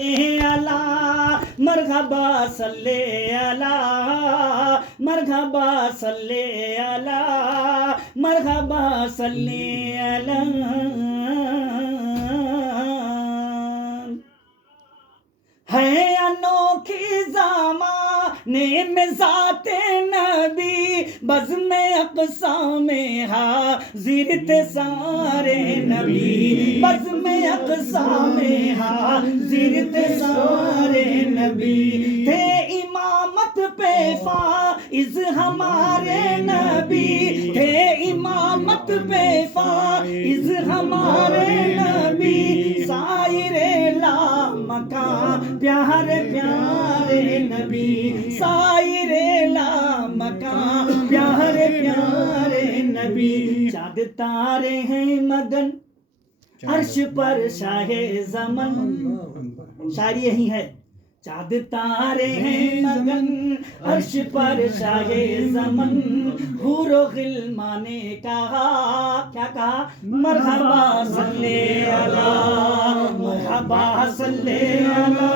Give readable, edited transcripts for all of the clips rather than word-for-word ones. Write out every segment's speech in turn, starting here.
علی مرحبا صلی علی مرحبا صلی علی مرحبا صلی علی ہے انوکھی زمانے میں ذات نبی بزم اقسام حاضر تھے سارے نبی بزم اقسام حاضر تھے سارے نبی تھے امامت پہ فائز ہمارے نبی تھے امامت پہ فائز ہمارے نبی سائر لامکان پیارے پیارے نبی سائر لامکان پیارے پیارے نبی چاند تارے ہیں مگن عرش پر شاہ زمن شاعری یہی ہے چاند تارے ہیں مگن عرش پر شاہ زمن حور و غلمان نے کہا کیا کہا مرحبا صلی علی مرحبا صلی علی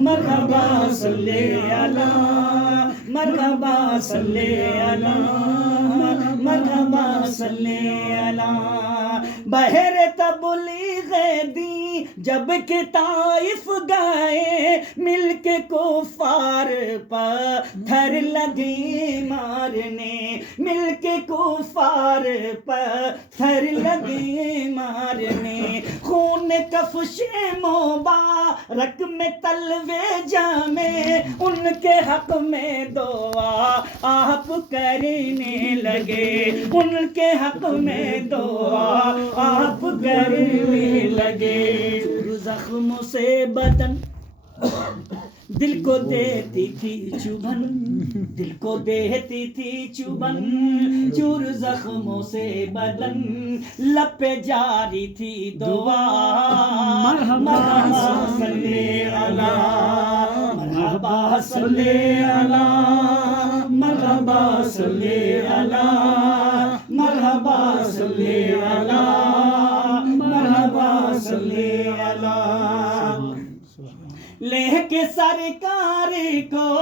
مرحبا صلی علی مرحبا صلی علی مرحبا صلی علی بہر تبلیغ دی جب کہ طائف گئے مل کے کفار پتھر لگے مارنے مل کے کفار پتھر لگے مارنے خون کفش مبارک میں تلوے جامے ان کے حق میں دعا آپ کرنے لگے ان کے حق میں دعا آپ کرنے لگے زخموں سے بدن دل کو دیتی تھی چبھن دل کو دیتی تھی چبھن چور زخموں سے بدن لب پہ جاری تھی دعا مرحبا صلی علی مرحبا صلی علی مرحبا صلی علی مرحبا صلی علی مرحبا صلی علی لے کے سرکار کو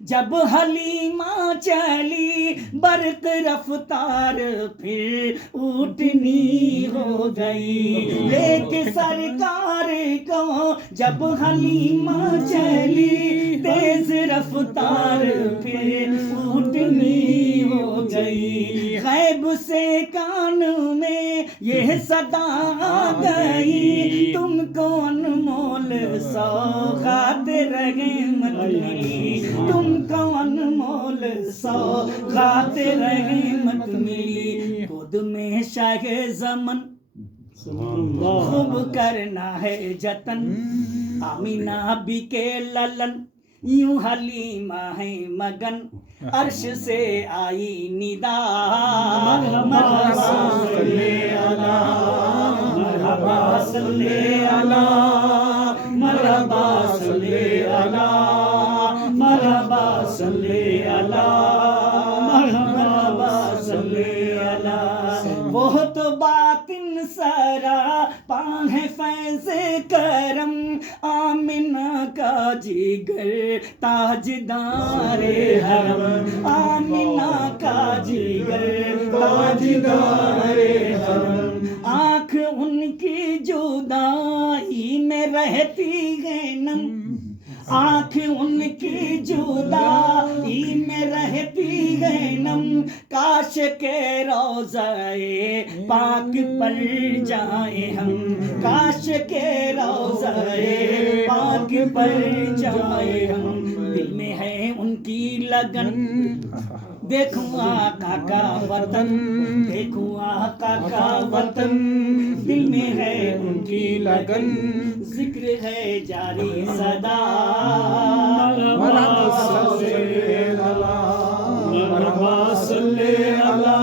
جب حلیمہ چلی برق رفتار پھر اٹھنی ہو گئی لے کے سرکار کو جب حلیمہ چلی تیز رفتار پھر اٹھنی ہو گئی غیب سے کان میں یہ صدا آ گئی تم کو انمول سوغات رحمت ملی تم کو انمول سوغات رحمت ملی خود میں شاہ زمن خوب کرنا ہے جتن آمینہ بھی کے للن یوں حلیمہ ہے مگن عرش سے آئی ندا مرحبا صلی علی مرحبا صلی علی مرحبا صلی علی مرحبا صلی علی مرحبا صلی علی وہ تو باطن سرا پان ہے فیض کرم آمنہ کا جگر تاجدار حرم آمنہ کا جگر تاجدار حرم آنکھ ان کی جدائی میں رہتی ہے نم آنکھ ان کی جدائی میں رہتی ہے نم کاش کے روضۂ پاک پر جائیں ہم کاش کے روضۂ پاک پر جائیں ہم دل میں ہے ان کی لگن دیکھوں آقا کا وطن دیکھوں آقا کا وطن دل میں ہے ان کی لگن ذکر ہے جاری صدا مرحبا صلی علی مرحبا صلی علی